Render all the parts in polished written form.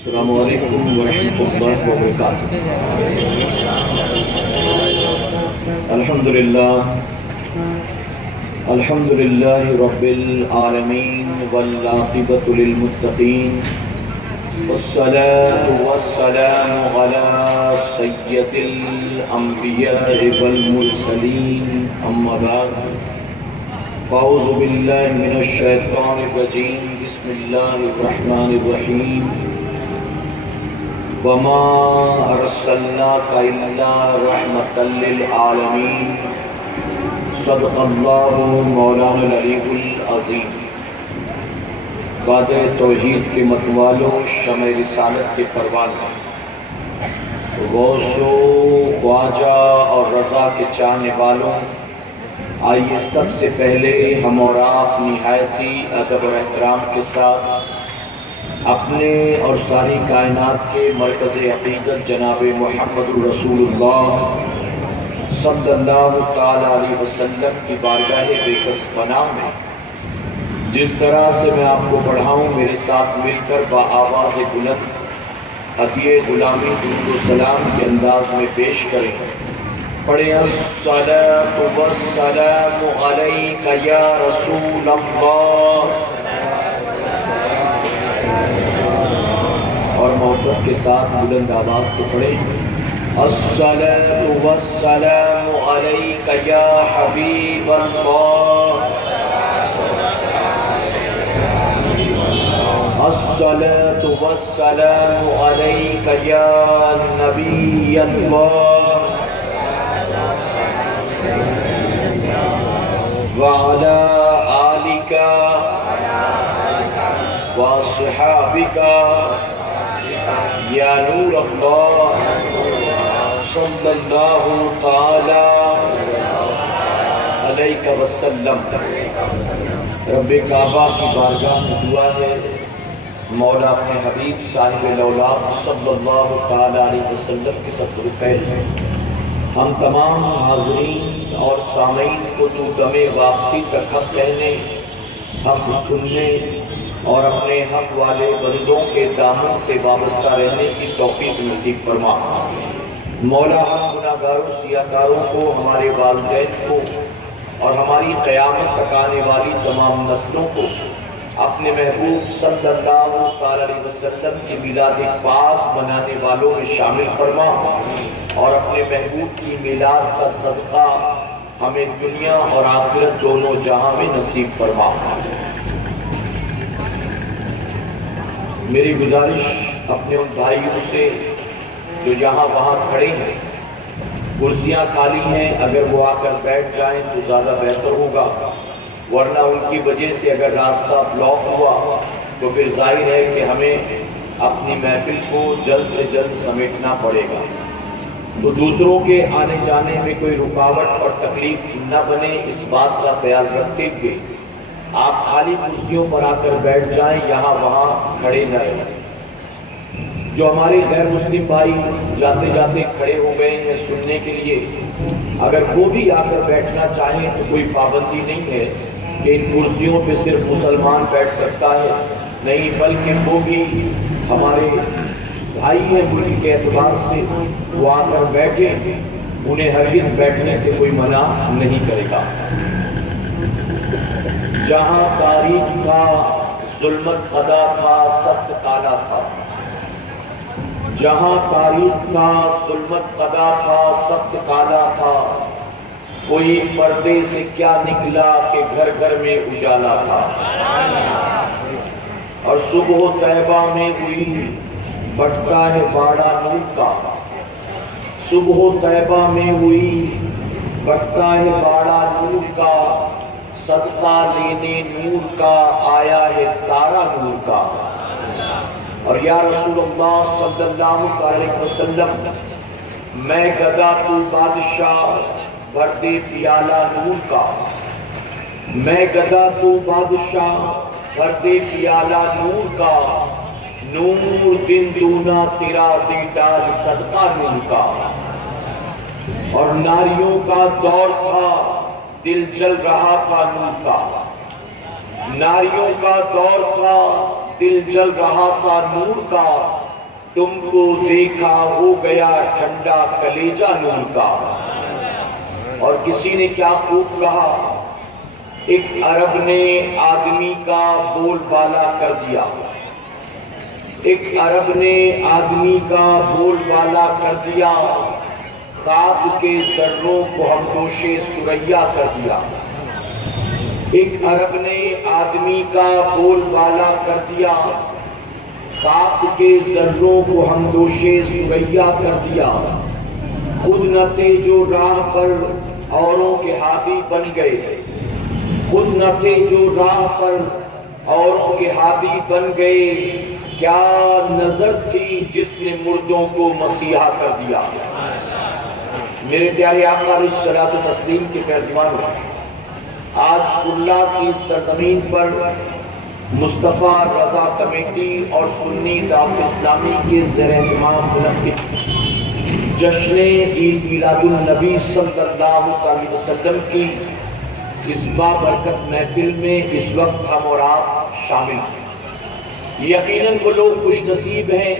السلام علیکم ورحمۃ اللہ وبرکاتہ۔ الحمد للہ رب العالمین والعاقبۃ للمتقین والصلاة والسلام علی سید الانبیاء والمرسلین اما بعد فاعوذ باللہ من الشیطان الرجیم بسم اللہ الرحمن الرحیم وما ارسلناک الا رحمتا للعالمین صدق اللہ مولانا العلی العظیم۔ باد توحید کے متوالوں، شمع رسالت کے پروانوں، غوث و خواجہ اور رضا کے چاہنے والوں، آئیے سب سے پہلے ہم اور آپ نہایتی ادب اور احترام کے ساتھ اپنے اور ساری کائنات کے مرکز عقیدت جناب محمد رسول اللہ صلی اللہ تعالی علیہ وسلم کی بارگاہ بےکس پناہ میں جس طرح سے میں آپ کو پڑھاؤں میرے ساتھ مل کر بآواز بلند ہدیہ غلامی درود و سلام کے انداز میں پیش کریں۔ پڑھیں الصلاۃ والسلام علیک یا رسول اللہ، اور محبت کے ساتھ بلند آواز سے پڑھیں الصلاۃ والسلام علیک یا حبیب اللہ، الصلاۃ والسلام علیک یا نبی اللہ وعلی آلک واصحابک یا نور اللہ صلی اللہ تعالی علیہ وسلم۔ رب کعبہ کی بارگاہ میں دعا ہے مولا اپنے حبیب صاحب الاولاد صلی اللہ تعالی علیہ وسلم کے صدقہ فیض ہم تمام حاضرین اور سامعین کو تو دم واپسی تک حق کہنے، حق سننے اور اپنے حق والے بندوں کے دامن سے وابستہ رہنے کی توفیق نصیب فرما۔ مولا ہم گناہگاروں سیاہکاروں کو، ہمارے والدین کو اور ہماری قیامت تک آنے والی تمام نسلوں کو اپنے محبوب صلی اللہ تعالی علیہ وسلم کی میلاد پاک منانے والوں میں شامل فرما، اور اپنے محبوب کی میلاد کا صدقہ ہمیں دنیا اور آخرت دونوں جہاں میں نصیب فرما۔ میری گزارش اپنے ان بھائیوں سے جو یہاں وہاں کھڑے ہیں، کرسیاں خالی ہیں، اگر وہ آ کر بیٹھ جائیں تو زیادہ بہتر ہوگا، ورنہ ان کی وجہ سے اگر راستہ بلاک ہوا تو پھر ظاہر ہے کہ ہمیں اپنی محفل کو جلد سے جلد سمیٹنا پڑے گا۔ تو دوسروں کے آنے جانے میں کوئی رکاوٹ اور تکلیف نہ بنے، اس بات کا خیال رکھتے ہوئے آپ خالی کرسیوں پر آ کر بیٹھ جائیں، یہاں وہاں کھڑے نہ رہیں۔ جو ہمارے غیر مسلم بھائی جاتے جاتے کھڑے ہو گئے ہیں سننے کے لیے، اگر وہ بھی آ کر بیٹھنا چاہیں تو کوئی پابندی نہیں ہے کہ ان کرسیوں پہ صرف مسلمان بیٹھ سکتا ہے، نہیں، بلکہ وہ بھی ہمارے بھائی ہیں ملک کے اعتبار سے، وہ آ کر بیٹھے، انہیں ہرگز بیٹھنے سے کوئی منع نہیں کرے گا۔ جہاں تاریخ تھا ظلمت قدا تھا سخت کالا تھا، جہاں تاریخ تھا ظلمت قدا تھا سخت کالا تھا، کوئی پردے سے کیا نکلا کہ گھر گھر میں اجالا تھا، اور صبح طیبہ میں ہوئی بٹتا ہے باڑا نور کا، صبح طیبہ میں ہوئی بٹتا ہے باڑا نور کا، صدقہ لینے نور کا آیا ہے تارا نور کا۔ اور یا رسول اللہ صلی اللہ علیہ وسلم، میں گدا تو بادشاہ بھر دے پیالہ نور کا، میں گدا تو بادشاہ بھر دے پیالہ نور کا، نور دن دونا تیرا دے ڈال صدقہ نور کا۔ اور ناریوں کا دور تھا دل جل رہا تھا نور کا، ناریوں کا دور تھا دل جل رہا تھا نور کا، تم کو دیکھا ہو گیا ٹھنڈا کلیجہ نور کا۔ اور کسی نے کیا خوب کہا، ایک عرب نے آدمی کا بول بالا کر دیا، ایک عرب نے آدمی کا بول بالا کر دیا، خاک کے ذروں کو ہمدوش ثریا کر دیا۔ ایک عرب نے آدمی کا بول بالا کر دیا، خاک کے ذروں کو ہمدوش ثریا کر دیا۔ خود نہ تھے جو راہ پر اوروں کے ہادی بن گئے، خود نہ تھے جو راہ پر اوروں کے ہادی بن گئے، کیا نظر تھی جس نے مردوں کو مسیحا کر دیا۔ میرے پیارے آقا علیہ الصلوۃ والتسلیم کے پیروانوں، آج کرلا کی سرزمین پر مصطفیٰ رضا کمیٹی اور سنی دعوت اسلامی کے زیر اہتمام منعقد جشن عید میلاد النبی صلی اللہ علیہ وسلم کی اس بابرکت محفل میں اس وقت ہم اور آپ شامل ہیں۔ یقیناً وہ لوگ خوش نصیب ہیں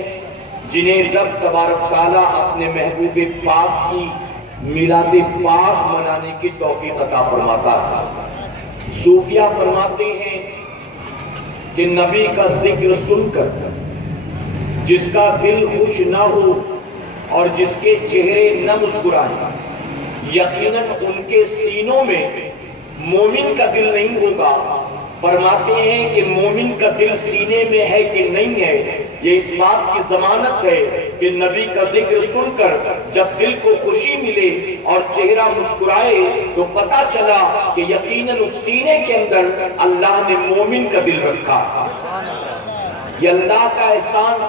جنہیں رب تبارک تعالیٰ اپنے محبوب پاک کی میلاد پاک منانے کی توفیق عطا فرماتا ہے۔ صوفیہ فرماتے ہیں کہ نبی کا ذکر سن کر جس کا دل خوش نہ ہو اور جس کے چہرے نہ مسکرائیں، یقیناً ان کے سینوں میں مومن کا دل نہیں ہوگا۔ فرماتے ہیں کہ مومن کا دل سینے میں ہے کہ نہیں ہے، یہ اس بات کی ضمانت ہے کہ نبی کا ذکر سن کر جب دل کو خوشی ملے اور چہرہ مسکرائے تو پتہ چلا کہ یقیناً اس سینے کے اندر اللہ نے مومن کا دل رکھا۔ یہ اللہ کا احسان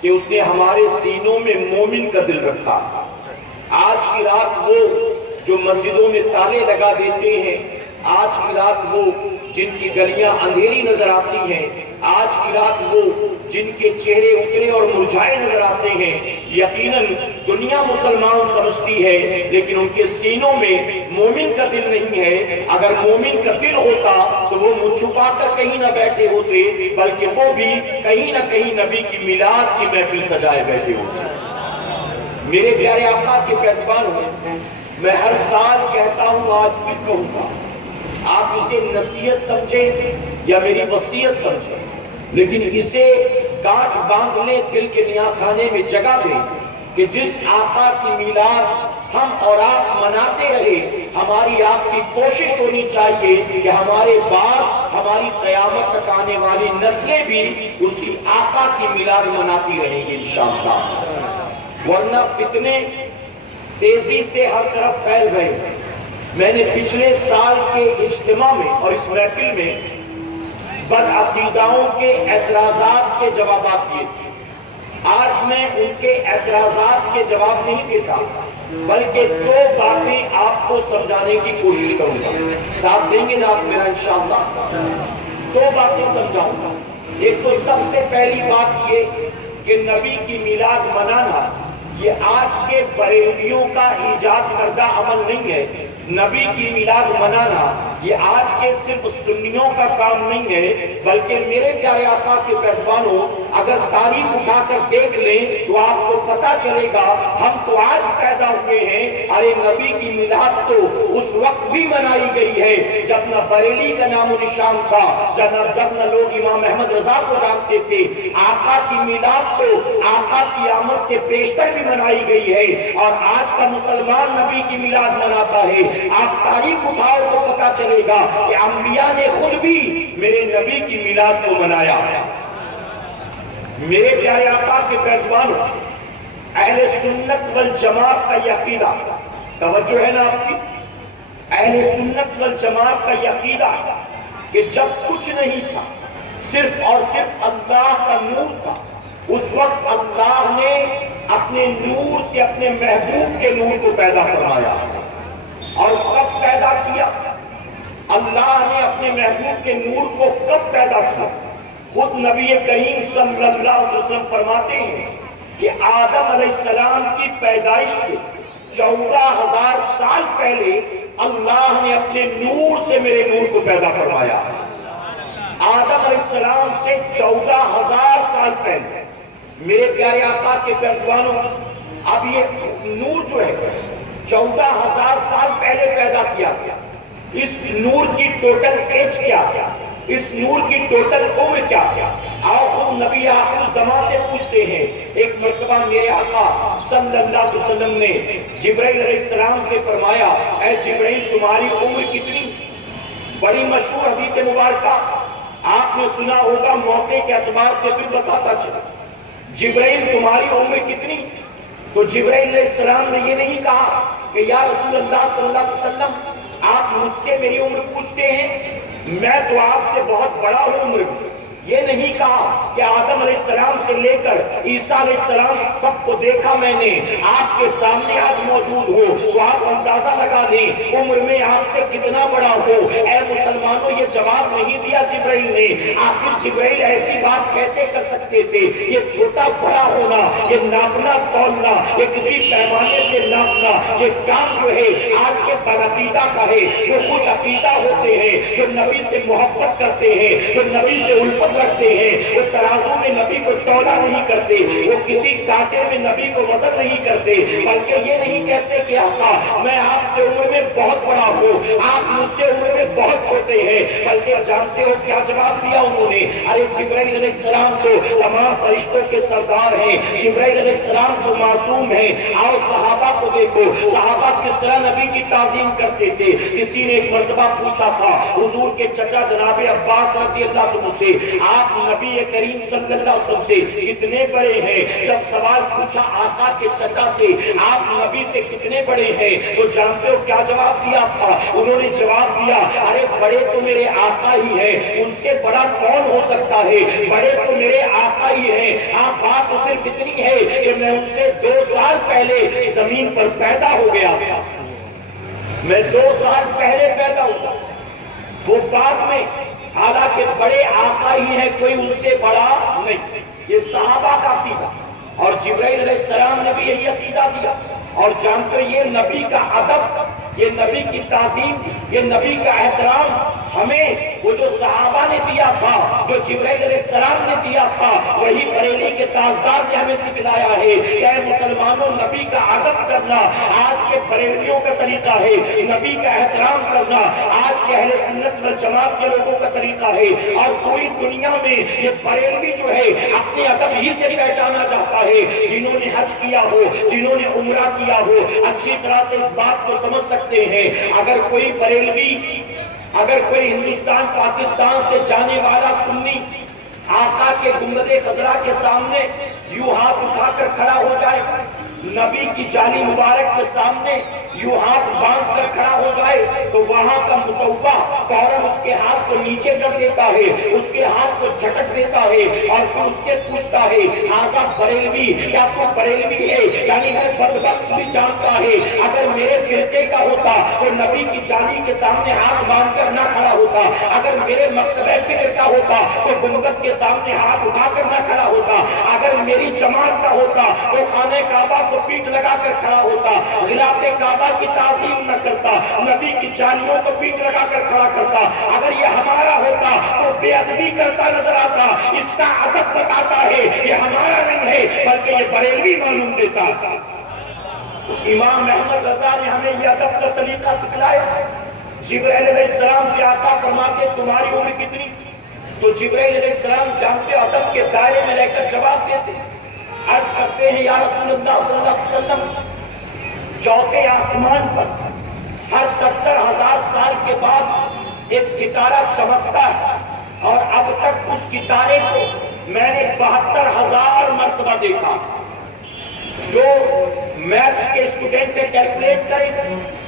کہ اس نے ہمارے سینوں میں مومن کا دل رکھا۔ آج کی رات وہ جو مسجدوں میں تالے لگا دیتے ہیں، آج کی رات وہ جن کی گلیاں اندھیری نظر آتی ہیں، آج کی رات وہ جن کے چہرے اترے اور مرجھائے نظر آتے ہیں، یقیناً دنیا مسلمان سمجھتی ہے لیکن ان کے سینوں میں مومن کا دل نہیں ہے۔ اگر مومن کا دل ہوتا تو وہ منہ چھپا کر کہیں نہ بیٹھے ہوتے، بلکہ وہ بھی کہیں نہ کہیں نبی کی میلاد کی محفل سجائے بیٹھے ہوتے۔ میرے پیارے آقا کے پیروانوں، میں ہر سال کہتا ہوں، آج پھر کہوں گا، آپ اسے نصیحت سمجھیں یا میری وصیت سمجھیں، لیکن اسے گانٹھ باندھ لیں، دل کے نیا خانے میں جگہ دیں کہ جس آقا کی میلاد ہم اور آپ مناتے رہے، ہماری آپ کی کوشش ہونی چاہیے کہ ہمارے بعد ہماری قیامت تک آنے والی نسلیں بھی اسی آقا کی میلاد مناتی رہیں گی انشاءاللہ۔ ورنہ فتنے تیزی سے ہر طرف پھیل رہے ہیں۔ میں نے پچھلے سال کے اجتماع میں اور اس محفل میں بدعقیداؤں کے اعتراضات کے جوابات دیے تھے۔ آج میں ان کے اعتراضات کے جواب نہیں دیتا، بلکہ دو باتیں آپ کو سمجھانے کی کوشش کروں گا۔ ساتھ دیں گے نا آپ میرا انشاءاللہ؟ دو باتیں سمجھاؤں گا۔ ایک تو سب سے پہلی بات یہ کہ نبی کی میلاد منانا یہ آج کے بریلویوں کا ایجاد کردہ عمل نہیں ہے۔ نبی کی میلاد منانا یہ آج کے صرف سنیوں کا کام نہیں ہے، بلکہ میرے پیارے آقا کے پیروانوں، اگر تاریخ اٹھا کر دیکھ لیں تو آپ کو پتا چلے گا ہم تو آج پیدا ہوئے ہیں، ارے نبی کی میلاد تو اس وقت بھی منائی گئی ہے جب نہ بریلی کا نام و نشان تھا، جب نہ لوگ امام احمد رضا کو جانتے تھے۔ آقا کی میلاد تو آقا کی آمد سے پیشتر بھی منائی گئی ہے، اور آج کا مسلمان نبی کی میلاد مناتا ہے۔ آپ تاریخ اٹھاؤ تو پتا چلے گا کہ انبیاء نے خود بھی میرے نبی کی میلاد کو منایا۔ میرے پیارے آقا کے پیروانوں، اہل سنت والجماعت کا یہ عقیدہ، توجہ ہے نا آپ کی؟ اہل سنت والجماعت کا یہ عقیدہ کہ جب کچھ نہیں تھا، صرف اور صرف اللہ کا نور تھا، اس وقت اللہ نے اپنے نور سے اپنے محبوب کے نور کو پیدا فرمایا۔ اور کب پیدا کیا؟ اللہ نے اپنے محبوب کے نور کو کب پیدا کیا؟ خود نبی کریم صلی اللہ علیہ وسلم فرماتے ہیں کہ آدم علیہ السلام کی پیدائش سے 14,000 سال پہلے اللہ نے اپنے نور سے میرے نور کو پیدا فرمایا۔ آدم علیہ السلام سے 14,000 سال پہلے میرے پیارے آقا کے پیروانوں، اب یہ نور جو ہے 14,000 سال پہلے پیدا کیا گیا. اس نور کی ٹوٹل ایج کیا ہے؟ اس نور کی ٹوٹل عمر کیا ہے؟ آؤ خود نبی آخر الزمان سے پوچھتے ہیں. ایک مرتبہ میرے آقا صلی اللہ علیہ وسلم نے جبرائیل علیہ السلام سے فرمایا، اے جبرائیل تمہاری عمر کتنی؟ بڑی مشہور حدیث مبارکہ آپ نے سنا ہوگا، موقع کے اعتبار سے پھر بتاتا چلا. جبرائیل تمہاری عمر کتنی؟ تو جبرائیل علیہ السلام نے یہ نہیں کہا کہ یا رسول اللہ صلی اللہ علیہ وسلم آپ مجھ سے میری عمر پوچھتے ہیں، میں تو آپ سے بہت بڑا ہوں عمر میں. یہ نہیں کہا کہ آدم علیہ السلام سے لے کر عیسیٰ علیہ السلام سب کو دیکھا میں نے، آپ کے سامنے آج موجود ہو تو آپ اندازہ لگا لیں عمر میں آپ سے کتنا بڑا ہو. اے مسلمانوں، یہ جواب نہیں دیا جبرائیل نے. آخر جبرائیل ایسی بات کیسے کر سکتے تھے؟ یہ چھوٹا بڑا ہونا، یہ ناپنا تولنا، یہ کسی پیمانے سے ناپنا، یہ کام جو ہے آج کے بدعقیدہ کا ہے. جو خوش عقیدہ ہوتے ہیں، جو نبی سے محبت کرتے ہیں، جو نبی سے الفت رکھتے ہیں، وہ ترازو میں نبی کو تولا نہیں کرتے، وہ کسی کانٹے میں نبی کو وزن نہیں کرتے، بلکہ یہ نہیں کہتے کہ آقا میں آپ سے عمر میں بہت بڑا ہوں، آپ مجھ سے عمر میں بہت چھوٹے ہیں. بلکہ جانتے ہو کیا جواب دیا انہوں نے؟ ارے جبرائیل علیہ السلام تو تمام فرشتوں کے سردار ہیں، جبرائیل علیہ السلام تو معصوم ہیں. آؤ صحابہ کو دیکھو، صحابہ کس طرح نبی کی تعظیم کرتے تھے. کسی نے ایک مرتبہ پوچھا تھا حضور کے چچا جناب عباس رضی اللہ عنہ سے، آپ نبی کریم صلی اللہ علیہ وسلم سے کتنے بڑے ہیں؟ جب سوال پوچھا آقا کے چچا سے آپ نبی سے کتنے بڑے ہیں، تو جانتے ہو کیا جواب دیا تھا؟ انہوں نے جواب دیا، ارے بڑے تو میرے آقا ہی ہیں، ان سے بڑا کون ہو سکتا ہے؟ بڑے تو میرے آقا ہی ہیں. آپ بات تو صرف اتنی ہے کہ میں ان سے 2 سال پہلے زمین پر پیدا ہو گیا، میں 2 سال پہلے پیدا ہوا، وہ بعد میں، حالانکہ بڑے آقا ہی ہیں، کوئی ان سے بڑا نہیں. یہ صحابہ کا عقیدہ، اور جبرائیل علیہ السلام نے بھی یہی عقیدہ دیا. اور جانتے ہو یہ نبی کا ادب، یہ نبی کی تعظیم، یہ نبی کا احترام ہمیں وہ جو صحابہ نے دیا تھا، جو جبرائیل علیہ السلام نے دیا تھا، وہی بریلی کے تاجدار نے ہمیں سکھلایا ہے کہ اے مسلمانوں نبی کا ادب کرنا آج کے بریلیوں کا طریقہ ہے، نبی کا احترام کرنا آج کے اہل سنت والجماعت کے لوگوں کا طریقہ ہے. اور پوری دنیا میں یہ بریلوی جو ہے اپنے ادب ہی سے پہچانا جاتا ہے. جنہوں نے حج کیا ہو، جنہوں نے عمرہ کیا ہو، اچھی طرح سے اس بات کو سمجھ سکتے ہیں. اگر کوئی بریلوی، اگر کوئی ہندوستان پاکستان سے جانے والا سنی آقا کے گنبد خضرا کے سامنے یوں ہاتھ اٹھا کر کھڑا ہو جائے، نبی کی جالی مبارک کے سامنے یوں ہاتھ باندھ کر کھڑا ہو جائے، تو وہاں کا متوبہ فوراً اس کے ہاتھ کو نیچے کر دیتا ہے، اس کے ہاتھ کو جھٹک دیتا ہے، اور پھر اس سے پوچھتا ہے آزا بریلوی، کیا تو بریلوی ہے؟ یعنی وہ بدبخت بھی جانتا ہے اگر میرے فرقے کا ہوتا تو نبی کی جالی کے سامنے ہاتھ باندھ کر نہ کھڑا ہوتا، اگر میرے مکتبہ فکر کا ہوتا تو گنبد کے سامنے ہاتھ اٹھا کر نہ کھڑا ہوتا، اگر میری جماعت کا ہوتا تو خانہ کعبہ کو پیٹ لگا کر کھڑا ہوتا، غلاف کعبہ کی تعظیم نہ کرتا، نبی کی جانیوں کو پیٹ لگا کر کھڑا کرتا. اگر یہ ہمارا ہوتا تو بے ادبی کرتا نظر آتا. اس کا ادب بتاتا ہے یہ ہمارا نہیں ہے بلکہ یہ بریلوی معلوم دیتا. امام محمد رضا نے ہمیں یہ ادب کا سلیقہ سکھلایا. جبرائیل علیہ السلام سے آقا فرماتے تمہاری عمر کتنی؟ تو جبرائیل علیہ السلام جانتے ادب کے دائرے میں رہ کر جواب دیتے، عرض کرتے ہیں یا رسول اللہ صلی اللہ علیہ وسلم چوتھے آسمان پر ہر 70,000 سال کے بعد ایک ستارہ چمکتا ہے، اور اب تک اس ستارے کو میں نے 72,000 مرتبہ دیکھا. جو میتھس کے اسٹوڈنٹ نے کیلکولیٹ کریں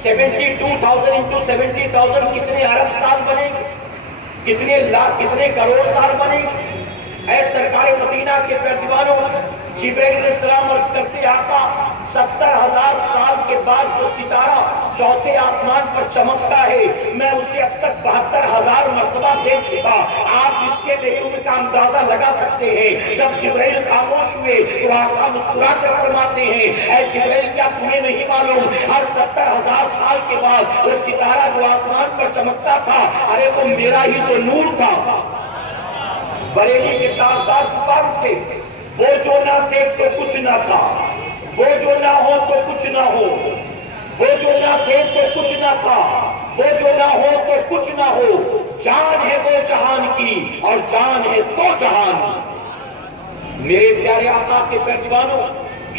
72,000 انٹو 70,000 کتنے ارب سال بنے گے، کتنے لاکھ، کتنے کروڑ سال بنے گے. اے سرکار مدینہ کے پیروانوں، جبرائیل علیہ السلام عرض کرتے آقا 70,000 سال کے بعد جو ستارہ چوتھے آسمان پر چمکتا ہے میں اسے اب تک 72,000 مرتبہ دیکھ چکا. آپ اس سے میری عمر کا اندازہ لگا سکتے ہیں. جب جبرائیل خاموش ہوئے تو آقا مسکرا کر فرماتے ہیں اے جبرائیل کیا تمہیں نہیں معلوم ہر 70,000 سال کے بعد وہ ستارہ جو آسمان پر چمکتا تھا ارے وہ میرا ہی تو نور تھا. بریلی کے تاجدار پکار اٹھے، وہ جو نہ تھے تو کچھ نہ تھا، وہ جو نہ ہو تو کچھ نہ ہو، وہ جو نہ تھے تو کچھ نہ تھا، وہ جو نہ ہو تو کچھ نہ ہو، جان ہے وہ جہان کی اور جان ہے تو جہان۔ میرے پیارے آقا کے پیروانوں،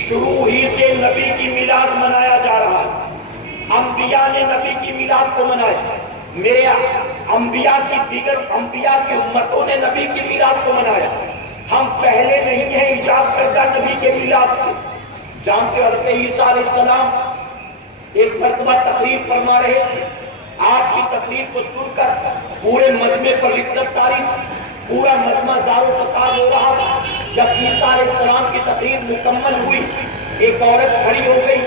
شروع ہی سے نبی کی میلاد منایا جا رہا ہے، انبیاء نے نبی کی میلاد کو منایا، میرے انبیاء کی دیگر انبیاء کی امتوں نے نبی کی میلاد کو منایا۔ ہم پہلے نہیں ہیں ایجاد کردہ نبی کے میلاد کے۔ جانتے حضرت عیسیٰ علیہ السلام ایک مرتبہ تقریر فرما رہے تھے، آپ کی تقریر کو سن کر پورے مجمع پر رکت تاری تھی، پورا مجمع زارو تطار ہو رہا تھا۔ جب عیسیٰ علیہ السلام کی تقریر مکمل ہوئی، ایک عورت کھڑی ہو گئی،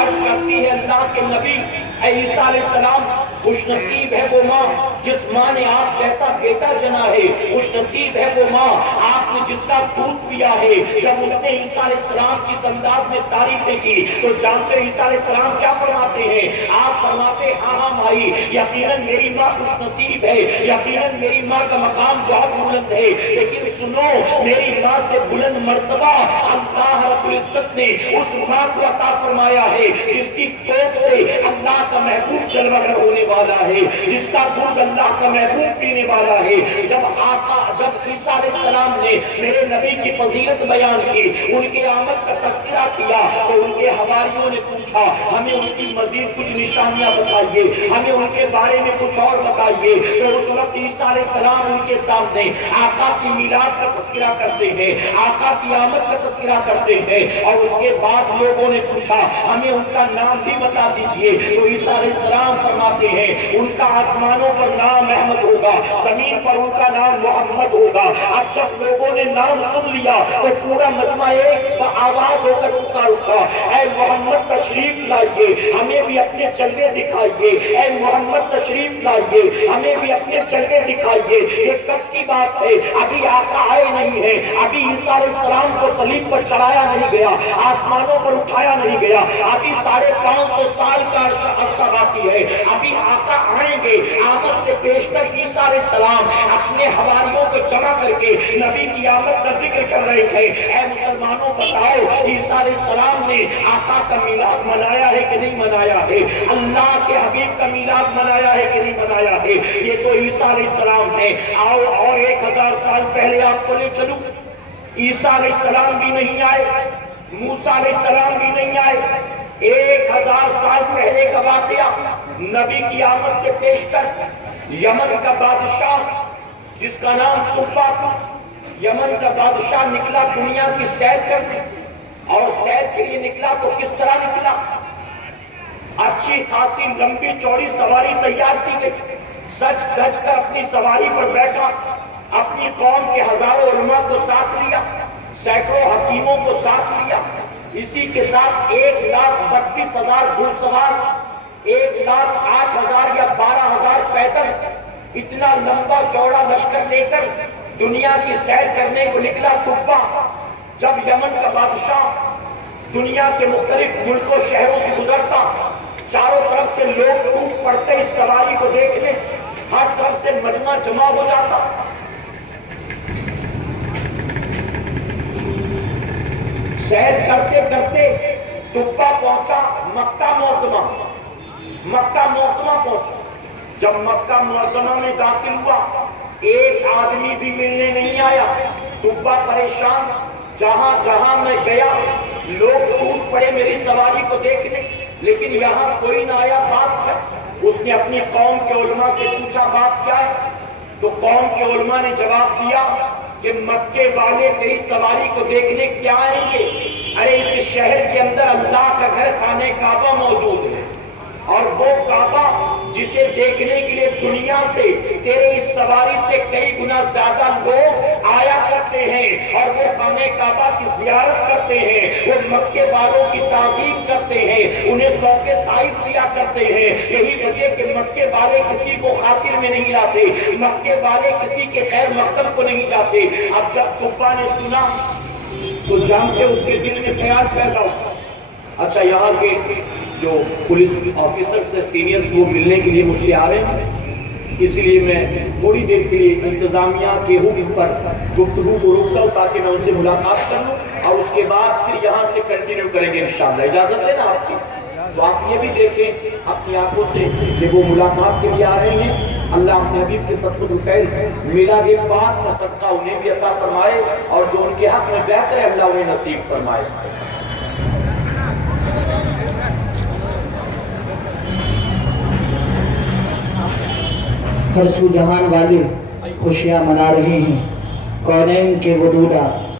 عرض کرتی ہے اللہ کے نبی، اے عیسیٰ علیہ السلام، خوش نصیب ہے وہ ماں جس ماں نے آپ جیسا بیٹا جنا ہے، خوش نصیب ہے وہ ماں آپ نے جس کا دودھ پیا ہے۔ جب اس نے عیسیٰ علیہ السلام کی اس انداز میں تعریفیں کی تو جانتے عیسیٰ علیہ السلام کیا فرماتے ہیں؟ آپ فرماتے ہاں ہاں مائی، یقیناً میری ماں خوش نصیب ہے، یقیناً میری ماں کا مقام بہت بلند ہے، لیکن سنو، میری ماں سے بلند مرتبہ اللہ رب العزت نے اس ماں کو عطا فرمایا ہے جس کی کوکھ سے اللہ کا محبوب جلوہ گر ہونے والا ہے، جس کا دودھ اللہ کا محبوب پینے والا ہے۔ جب عیسیٰ علیہ السلام نے میرے نبی کی فضیلت بیان کی، ان کے آمد کا تذکرہ کیا، تو ان کے حواریوں نے پوچھا ہمیں ان کی مزید کچھ نشانیاں بتائیے، ہمیں ان کے بارے میں کچھ اور بتائیے۔ تو اس وقت عیسیٰ علیہ السلام ان کے سامنے آقا کی میلاد کا تذکرہ کرتے ہیں، آقا کی آمد کا تذکرہ کرتے ہیں، اور اس کے بعد لوگوں نے پوچھا ہمیں ان کا نام بھی بتا دیجئے۔ تو عیسیٰ علیہ السلام فرماتے ہیں ان کا آسمانوں پر نام احمد ہوگا، زمین پر ان کا نام محمد ہوگا۔ اب جب لوگوں نے نام سن لیا تو پورا مجمع ایک آواز ہو کر پکار اٹھا، اے محمد تشریف لائیے، ہمیں بھی اپنے جلوے دکھائیے، اے محمد تشریف لائیے، ہمیں بھی اپنے جلوے دکھائیے۔ یہ کب کی بات ہے؟ ابھی آقا آئے نہیں ہے، ابھی عیسیٰ علیہ السلام کو صلیب پر چڑھایا نہیں گیا، آسمانوں پر اٹھایا نہیں گیا، ابھی 550 سال کا عرصہ باقی ہے، ابھی آقا آئیں گے۔ آمد سے پیشتر عیسیٰ علیہ السلام اپنے حواریوں کو جمع کر کے نبی کی آمد کا ذکر کر رہے ہیں۔ اے مسلمانوں بتاؤ، عیسیٰ علیہ السلام نے آقا کا میلاد منایا ہے کہ نہیں منایا ہے؟ اللہ کے حبیب کا میلاد منایا ہے کہ نہیں منایا ہے؟ یہ تو عیسیٰ علیہ السلام ہے۔ آؤ اور 1000 سال پہلے آپ کو لے چلوں، عیسیٰ علیہ السلام بھی نہیں آئے، موسیٰ علیہ السلام بھی نہیں آئے۔ 1000 سال پہلے کا واقعہ، نبی کی آمد سے پیشتر یمن کا بادشاہ جس کا نام تبا تھا، یمن کا بادشاہ نکلا دنیا کی سیر کرنے، اور سیر کے لیے نکلا تو کس طرح نکلا؟ اچھی خاصی لمبی چوڑی سواری تیار کی گئی، سج دھج کر اپنی سواری پر بیٹھا، اپنی قوم کے ہزاروں علماء کو ساتھ لیا، سینکڑوں حکیموں کو ساتھ لیا، اسی کے ساتھ 1,32,000 گھڑ سوار، 1,08,000 یا 12,000 پیدل، اتنا لمبا چوڑا لشکر لے کر دنیا کی سیر کرنے کو نکلا تبا۔ جب یمن کا بادشاہ دنیا کے مختلف ملکوں شہروں سے گزرتا، چاروں طرف سے لوگ ٹوٹ پڑتے اس سواری کو دیکھنے، ہر طرف سے مجمع جمع ہو جاتا۔ سیر کرتے کرتے تبا پہنچا مکہ معظمہ، مکہ معظمہ پہنچا۔ جب مکہ معظمہ میں داخل ہوا، ایک آدمی بھی ملنے نہیں آیا۔ تبا پریشان، جہاں جہاں میں گیا لوگ ٹوٹ پڑے میری سواری کو دیکھنے، لیکن یہاں کوئی نہ آیا۔ بات کیا؟ اس نے اپنی قوم کے علماء سے پوچھا بات کیا ہے؟ تو قوم کے علماء نے جواب دیا کہ مکے والے تیری سواری کو دیکھنے کیا آئیں گے؟ ارے اس شہر کے اندر اللہ کا گھر خانہ کعبہ موجود ہے، اور وہ کعبہ جسے دیکھنے کے لیے دنیا سے تیرے اس سواری سے کئی گنا زیادہ لوگ آیا کرتے ہیں، اور وہ خانہ کعبہ کی زیارت کرتے ہیں، وہ مکے والوں کی تعظیم کرتے ہیں، انہیں تحفے طائف دیا کرتے ہیں۔ یہی وجہ کہ مکے والے کسی کو خاطر میں نہیں لاتے، مکے والے کسی کے خیر مقدم کو نہیں جاتے۔ اب جب تبا نے سنا تو جانتے اس کے دل میں خیال پیدا ہوا، اچھا یہاں کے جو پولیس آفیسر سے سینئرز وہ ملنے کے لیے مجھ سے آ رہے ہیں، اس لیے میں تھوڑی دیر کے لیے انتظامیہ کے حکم پر گفتگو کو روکتا ہوں تاکہ میں ان سے ملاقات کر لوں اور اس کے بعد پھر یہاں سے کنٹینیو کریں گے انشاءاللہ. اجازت ہے نا آپ کی؟ تو آپ یہ بھی دیکھیں اپنی آنکھوں سے کہ وہ ملاقات کے لیے آ رہے ہیں. اللہ اپنے حبیب کے صدقۃ الفیل میلاد پاک کا صدقہ انہیں بھی عطا فرمائے اور جو ان کے حق میں بہتر ہے اللہ انہیں نصیب فرمائے. ہر سو جہان والے خوشیاں منا رہے ہیں. کونین کے وجودہ